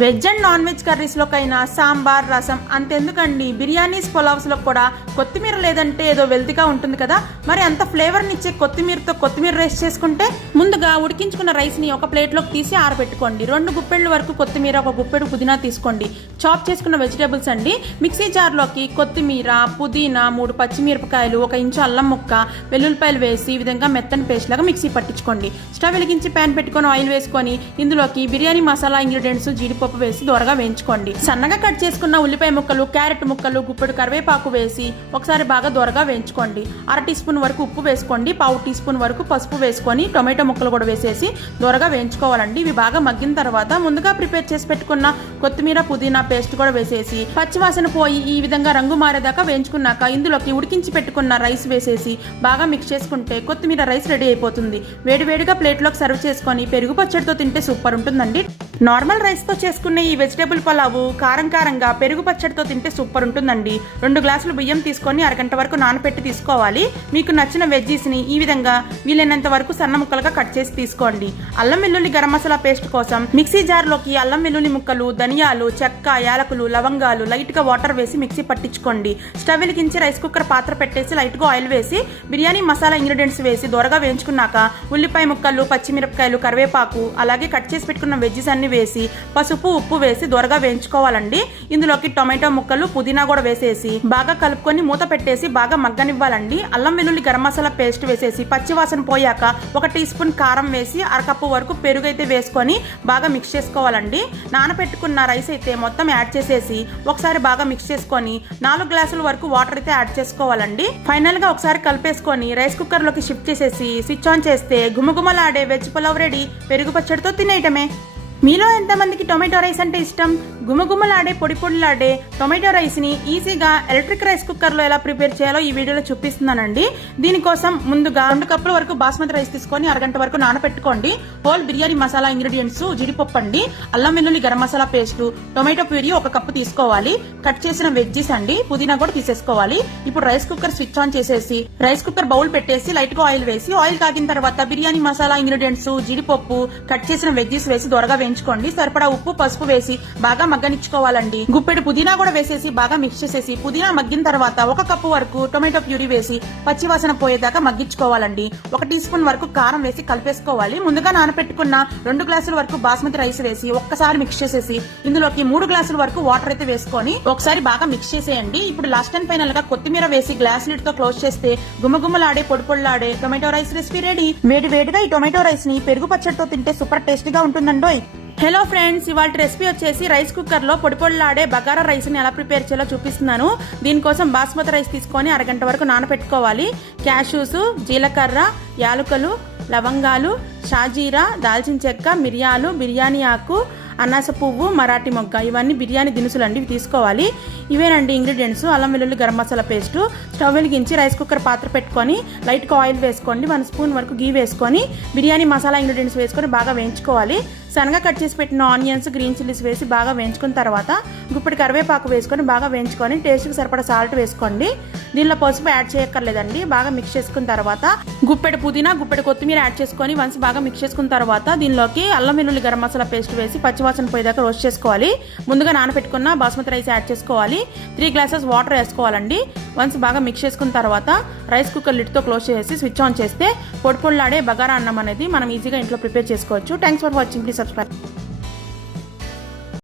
Veg and non veg కర్రీస్లోకైనా సాంబార్ రసం అంతెందుకండి బిర్యానీస్ పులావ్స్లో కూడా కొత్తిమీర లేదంటే ఏదో వెల్తిగా ఉంటుంది కదా. మరి అంత ఫ్లేవర్నిచ్చే కొత్తిమీరతో కొత్తిమీర రైస్ చేసుకుంటే ముందుగా ఉడికించుకున్న రైస్ని ఒక ప్లేట్లోకి తీసి ఆరబెట్టుకోండి. 2 గుప్పెళ్ళ వరకు కొత్తిమీర, 1 గుప్పెడు పుదీనా తీసుకోండి. చాప్ చేసుకున్న వెజిటేబుల్స్ అండి. మిక్సీ జార్లోకి కొత్తిమీర, పుదీనా, 3 పచ్చిమిరపకాయలు, 1 ఇంచు అల్లం ముక్క, వెల్లుల్లిపాయలు వేసి ఈ విధంగా మెత్తని పేస్ట్ లాగా మిక్సీ పట్టించుకోండి. స్టవ్ వెలిగించి ప్యాన్ పెట్టుకొని ఆయిల్ వేసుకొని ఇందులోకి బిర్యానీ మసాలా ఇంగ్రీడియంట్స్ జీడిపప్పు వేసి దోరగా వేయించుకోండి. సన్నగా కట్ చేసుకున్న ఉల్లిపాయ ముక్కలు, క్యారెట్ ముక్కలు, గుప్పెడు కరివేపాకు వేసి ఒకసారి బాగా దోరగా వేయించుకోండి. 1/2 టీ స్పూన్ వరకు ఉప్పు వేసుకోండి. 1/4 టీ స్పూన్ వరకు పసుపు వేసుకొని టొమాటో ముక్కలు కూడా వేసేసి దోరగా వేయించుకోవాలండి. ఇవి బాగా మగ్గిన తర్వాత ముందుగా ప్రిపేర్ చేసి పెట్టుకున్న కొత్తిమీర, పుదీనా పేస్ట్ కూడా వేసేసి పచ్చివాసన పోయి ఈ విధంగా రంగు మారేదాకా వేయించుకున్నాక ఇందులోకి ఉడికించి పెట్టుకున్న రైస్ వేసేసి బాగా మిక్స్ చేసుకుంటే కొత్తిమీర రైస్ రెడీ అయిపోతుంది. వేడివేడిగా ప్లేట్లోకి సర్వ్ చేసుకొని పెరుగు పచ్చడితో తింటే సూపర్ ఉంటుందండి. నార్మల్ రైస్తో చేసుకునే ఈ వెజిటేబుల్ పలావు కారంగా పెరుగు పచ్చడితో తింటే సూపర్ ఉంటుందండి. 2 గ్లాసులు బియ్యం తీసుకొని అరగంట వరకు నానపెట్టి తీసుకోవాలి. మీకు నచ్చిన వెజ్జీస్ని ఈ విధంగా వీలైనంత వరకు సన్న ముక్కలుగా కట్ చేసి తీసుకోండి. అల్లం వెల్లుల్లి గరం మసాలా పేస్ట్ కోసం మిక్సీ జార్లోకి అల్లం వెల్లుల్లి ముక్కలు, ధనియాలు, చెక్క, యాలకులు, లవంగాలు లైట్గా వాటర్ వేసి మిక్సీ పట్టించుకోండి. స్టవ్ వెలిగించి రైస్ కుక్కర్ పాత్ర పెట్టేసి లైట్గా ఆయిల్ వేసి బిర్యానీ మసాలా ఇంగ్రీడియంట్స్ వేసి దోరగా వేయించుకున్నాక ఉల్లిపాయ ముక్కలు, పచ్చిమిరపకాయలు, కరివేపాకు అలాగే కట్ చేసి పెట్టుకున్న వెజ్జీస్ అన్ని వేసి పసుపు, ఉప్పు వేసి దోరగా వేయించుకోవాలండి. ఇందులోకి టొమాటో ముక్కలు, పుదీనా కూడా వేసేసి బాగా కలుపుకొని మూత పెట్టేసి బాగా మగ్గనివ్వాలండి. అల్లం వెల్లుల్లి గరం మసాలా పేస్ట్ వేసేసి పచ్చివాసన పోయాక 1 టీ స్పూన్ కారం వేసి 1/2 కప్పు వరకు పెరుగు అయితే వేసుకొని బాగా మిక్స్ చేసుకోవాలండి. నానబెట్టుకున్న రైస్ అయితే మొత్తం యాడ్ చేసేసి ఒకసారి బాగా మిక్స్ చేసుకొని 4 గ్లాసుల వరకు వాటర్ అయితే యాడ్ చేసుకోవాలండి. ఫైనల్ గా ఒకసారి కలిపేసుకొని రైస్ కుక్కర్ లోకి షిఫ్ట్ చేసేసి స్విచ్ ఆన్ చేస్తే గుమగుమలాడే వెజ్ పులావ్ రెడీ. పెరుగు పచ్చడితో తినేయటమే. మీలో ఎంతమందికి టొమాటో రైస్ అంటే ఇష్టం? గుమగుమలాడే పొడిలాడే టొమాటో రైస్ని ఈజీగా ఎలక్ట్రిక్ రైస్ కుక్కర్లో ఎలా ప్రిపేర్ చేయాలో ఈ వీడియోలో చూపిస్తున్నానండి. దీనికోసం ముందుగా 2 కప్పుల వరకు బాస్మతి రైస్ తీసుకొని అరగంట వరకు నానపెట్టుకోండి. హోల్ బిర్యానీ మసాలా ఇంగ్రీడియంట్స్ జీడిపప్పు అండి, అల్లం వెల్లుల్లి garam masala paste, tomato puree 1 cup తీసుకోవాలి. కట్ చేసిన వెజ్జీస్ అండి, పుదీనా కూడా తీసేసుకోవాలి. ఇప్పుడు రైస్ కుక్కర్ స్విచ్ ఆన్ చేసేసి రైస్ కుక్కర్ బౌల్ పెట్టేసి లైట్ గా ఆయిల్ వేసి ఆయిల్ కాగిన తర్వాత బిర్యానీ మసాలా ఇంగ్రీడియంట్స్, జీడిపప్పు, కట్ చేసిన వెజ్జీస్ వేసి దోరగా వేయించుకోండి. సరిపడా ఉప్పు, పసుపు వేసి బాగా మగ్గనిచ్చుకోవాలండి. గుప్పెడు పుదీనా కూడా వేసేసి బాగా మిక్స్ చేసేసి పుదీనా మగ్గిన తర్వాత 1 కప్పు వరకు టొమాటో ప్యూరీ వేసి పచ్చివాసన పోయేదాకా మగ్గించుకోవాలండి. 1 టీ స్పూన్ వరకు కారం వేసి కలిపేసుకోవాలి. ముందుగా నానపెట్టుకున్న 2 గ్లాసుల వరకు బాస్మతి రైస్ వేసి ఒక్కసారి మిక్స్ చేసేసి ఇందులోకి 3 గ్లాసుల వరకు వాటర్ అయితే వేసుకొని ఒకసారి బాగా మిక్స్ చేసేయండి. ఇప్పుడు లాస్ట్ అండ్ ఫైనల్ గా కొత్తిమీర వేసి గ్లాస్ లిడ్ తో క్లోజ్ చేస్తే గుమగుమలాడే పొడిలాడే టొమాటో రైస్ రెసిపీ రెడీ. వేడివేడిగా ఈ టొమాటో రైస్ ని పెరుగు పచ్చడితో తింటే సూపర్ టేస్టీగా ఉంటుందండోయ్. హలో ఫ్రెండ్స్, ఇవాళ రెసిపీ వచ్చేసి రైస్ కుక్కర్లో పొడిలాడే బగారా రైస్ని ఎలా ప్రిపేర్ చేయాలో చూపిస్తున్నాను. దీనికోసం బాస్మతి రైస్ తీసుకొని అరగంట వరకు నానపెట్టుకోవాలి. క్యాష్యూస్, జీలకర్ర, యాలకులు, లవంగాలు, షాజీరా, దాల్చిన చెక్క, మిరియాలు, బిర్యానీ ఆకు, అనాస పువ్వు, మరాఠీ మొగ్గ ఇవన్నీ బిర్యానీ దినుసులు అండి, ఇవి తీసుకోవాలి. ఇవేనండి ఇంగ్రీడియంట్స్. అల్లం వెల్లుల్లి గరం మసాలా పేస్ట్. స్టవ్ వెలిగించి రైస్ కుక్కర్ పాత్ర పెట్టుకొని లైట్గా ఆయిల్ వేసుకోండి. 1 స్పూన్ వరకు గీ వేసుకొని బిర్యానీ మసాలా ఇంగ్రీడియంట్స్ వేసుకొని బాగా వేయించుకోవాలి. సన్నగా కట్ చేసి పెట్టిన ఆనియన్స్, గ్రీన్ చిల్లీస్ వేసి బాగా వేయించుకున్న తర్వాత గుప్పెడు కరివేపాకు వేసుకొని బాగా వేయించుకొని టేస్ట్కి సరిపడా సాల్ట్ వేసుకోండి. దీనిలో పసుపు యాడ్ చేయక్కర్లేదండి. బాగా మిక్స్ చేసుకున్న తర్వాత గుప్పెడు పుదీనా, గుప్పెడు కొత్తిమీర యాడ్ చేసుకొని వన్స్ బాగా మిక్స్ చేసుకున్న తర్వాత దీనిలోకి అల్లం వెల్లుల్లి గరం మసాలా పేస్ట్ వేసి పచ్చివాసన పోయేదాకా రోస్ట్ చేసుకోవాలి. ముందుగా నానబెట్టుకున్న బాస్మతి రైస్ యాడ్ చేసుకోవాలి. 3 గ్లాసెస్ వాటర్ వేసుకోవాలండి. వన్స్ బాగా మిక్స్ చేసుకున్న తర్వాత రైస్ కుక్కర్ లిడ్తో క్లోజ్ చేసి స్విచ్ ఆన్ చేస్తే పొడిలాడే బగారా అన్నం అనేది మనం ఈజీగా ఇంట్లో ప్రిపేర్ చేసుకోవచ్చు. Thanks for watching. Please subscribe.